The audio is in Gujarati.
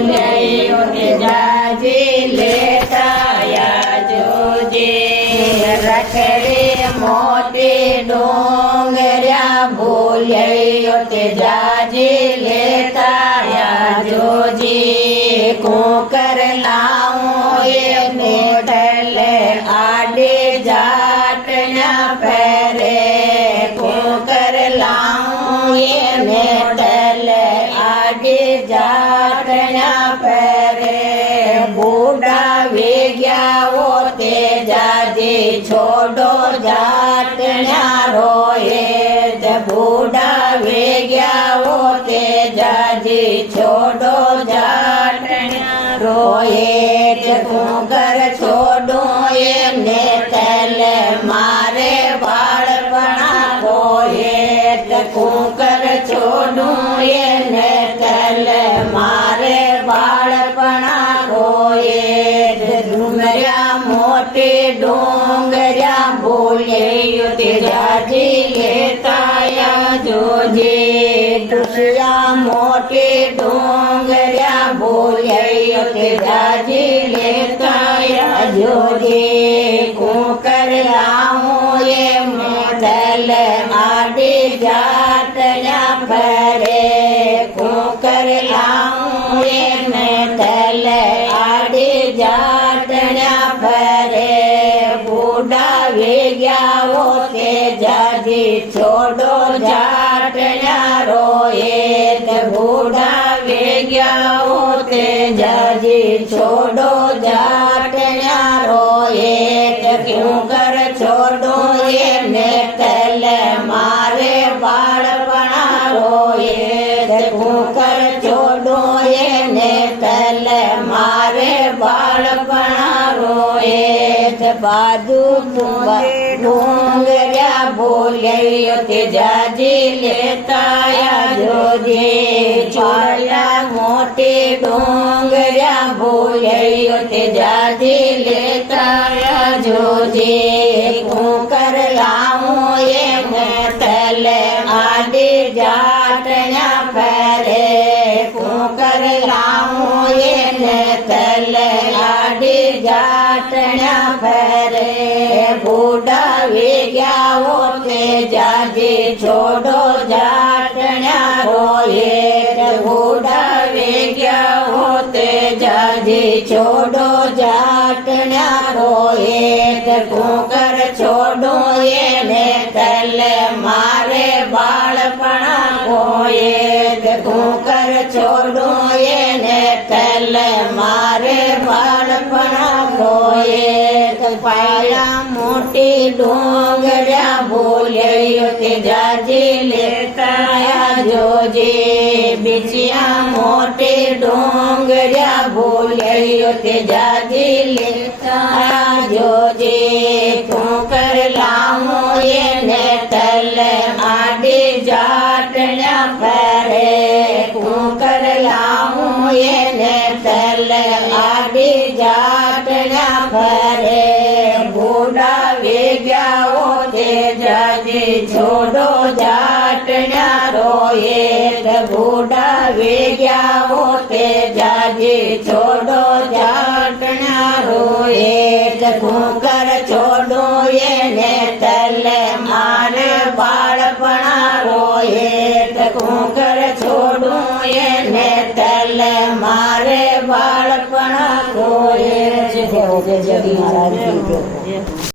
ભૂલ્યો તે જાજી લેતાયા જોજે રખડે મોટી ડોંગર્યા ભૂલ્યો તે જાજી લેતાયા જોજે કુકર લાવું એને ઢલે આડે જાટના પહેરે કુકર લાવું એને ઢલે આડે જાટના પહેરે બુઢા વેગ્યાઓ તે જાજી છોડો જાટના રોએ બુઢા વેગ્યાઓ તે જાજી છોડો જાટના રોએ કુકર છોડો એને તેલે મારે બાળપણા રોએ કુકર છોડો એને તેલે મારે બાળપણા રોએ ડુંગર્યા મોટી ડોંગર્યા ભૂલ્યો તે જાજી લેતાયા જોજે ડુંગર્યા મોટી ડોંગર્યા ભૂલ્યો તે જાજી લેતાયા જોજે કુકર લાવું એ મોઢલ આડી જાટના ફરે કુકર લાવું એને તલ આડી જાટના ફરે બુઢા વેગ્યાઓ તે જાજી છોડો જાટના રોએ બુઢા વેગ્યાઓ તે જાજી છોડો જાટના રોએ કુકર છોડો એને તલ મારે બાળપણા રોએ કુકર છોડો એને તલ મારે બાળપણા રોએ બાજુ ડુંગર્યા ભૂલ્યો તે જાજી લેતાયા જોજે છોડ્યા મોટી ડુંગર્યા ભૂલ્યો તે જાજી લેતાયા જોજે કુકર લાવું એને તલ આડી જાટના ફરે કુકર લાવું એને તલ આડી જાટના ફરે બુઢા વેગ્યાઓ તે જાજી છોડો જાટના રોએ બુઢા વેગ્યાઓ તે જાજી છોડો જાટના રોએ કુકર છોડો એને તલ મારે બાળપણા રોએ કુકર છોડો એને તલ મારે બાળપણા રોએ પાયા મોટી ડોંગર્યા ભૂલ્યો તે જાજી લેતાયા જોજે બીજિયા મોટી ડોંગર્યા ભૂલ્યો તે જાજી લેતાયા જોજે કુકર લાવું એને તલ આડી જાટના ફરે કુકર લાવું એને તલ આડી જાટના ફરે બુઢા વેગ્યાઓ તે જાજી છોડો જાટના રોએ બુઢા વેગ્યાઓ તે જાજી છોડો જાટના રોએ કુકર છોડો એને તલ મારે બાળપણા રોએ કુકર છોડો એને તલ મારે બાળપણા રોએ જય મહારાજ.